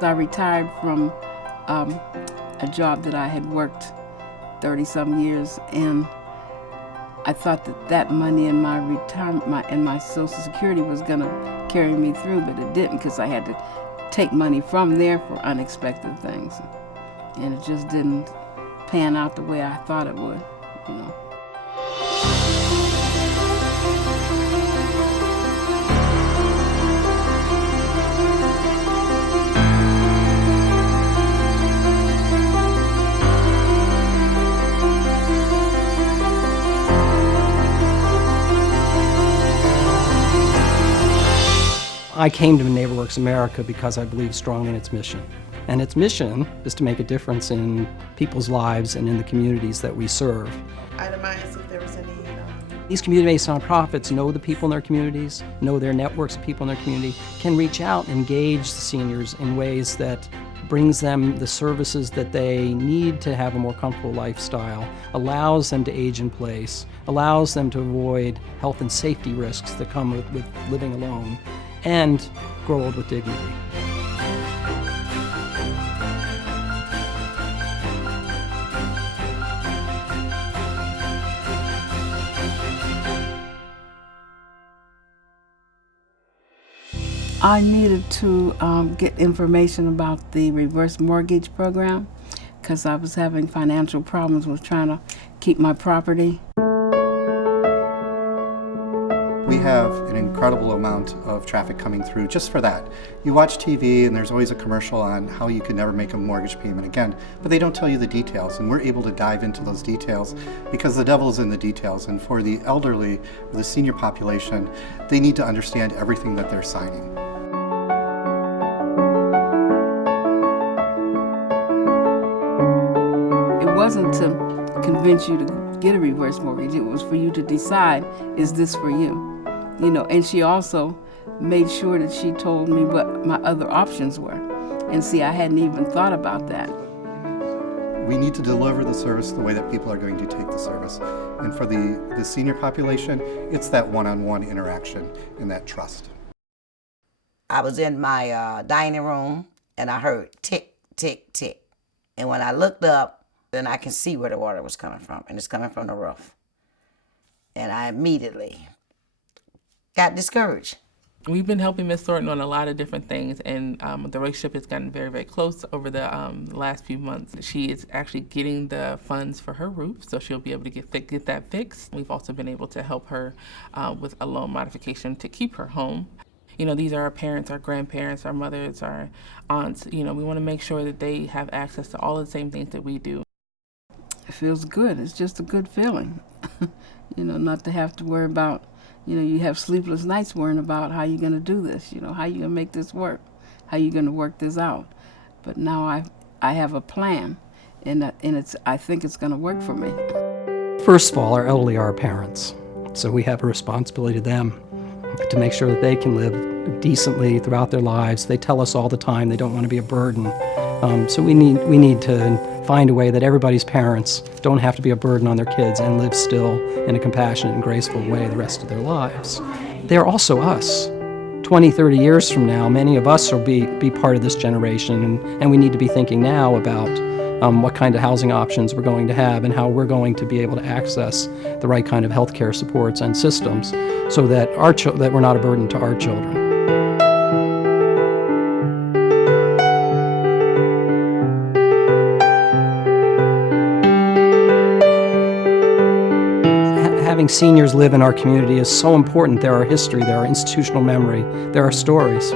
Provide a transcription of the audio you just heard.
I retired from a job that I had worked 30-some years, and I thought that money in my retirement and my Social Security was going to carry me through, but it didn't, because I had to take money from there for unexpected things, and it just didn't pan out the way I thought it would, you know. I came to NeighborWorks America because I believe strongly in its mission. And its mission is to make a difference in people's lives and in the communities that we serve. Itemize if there was any. These community-based nonprofits know the people in their communities, know their networks of people in their community, can reach out and engage the seniors in ways that brings them the services that they need to have a more comfortable lifestyle, allows them to age in place, allows them to avoid health and safety risks that come with living alone, and grow old with dignity. I needed to get information about the reverse mortgage program because I was having financial problems with trying to keep my property. We have an incredible amount of traffic coming through just for that. You watch TV and there's always a commercial on how you can never make a mortgage payment again, but they don't tell you the details, and we're able to dive into those details because the devil is in the details. And for the elderly, or the senior population, they need to understand everything that they're signing. It wasn't to convince you to get a reverse mortgage, it was for you to decide, is this for you? You know, and she also made sure that she told me what my other options were. And see, I hadn't even thought about that. We need to deliver the service the way that people are going to take the service. And for the senior population, it's that one-on-one interaction and that trust. I was in my dining room and I heard tick, tick, tick. And when I looked up, then I can see where the water was coming from, and it's coming from the roof. And I immediately got discouraged. We've been helping Ms. Thornton on a lot of different things, and the relationship has gotten very, very close over the last few months. She is actually getting the funds for her roof, so she'll be able to get that fixed. We've also been able to help her with a loan modification to keep her home. You know, these are our parents, our grandparents, our mothers, our aunts. You know, we want to make sure that they have access to all of the same things that we do. It feels good. It's just a good feeling, you know, not to have to worry about, you know, you have sleepless nights worrying about how you're going to do this, you know, how you're going to make this work, how you're going to work this out. But now I have a plan, and I think it's going to work for me. First of all, our elderly are our parents, so we have a responsibility to them to make sure that they can live decently throughout their lives. They tell us all the time they don't want to be a burden. So we need to find a way that everybody's parents don't have to be a burden on their kids and live still in a compassionate and graceful way the rest of their lives. They're also us. 20, 30 years from now, many of us will be part of this generation, and we need to be thinking now about what kind of housing options we're going to have and how we're going to be able to access the right kind of healthcare supports and systems so that that we're not a burden to our children. Having seniors live in our community is so important. They're our history, they're our institutional memory, they're our stories.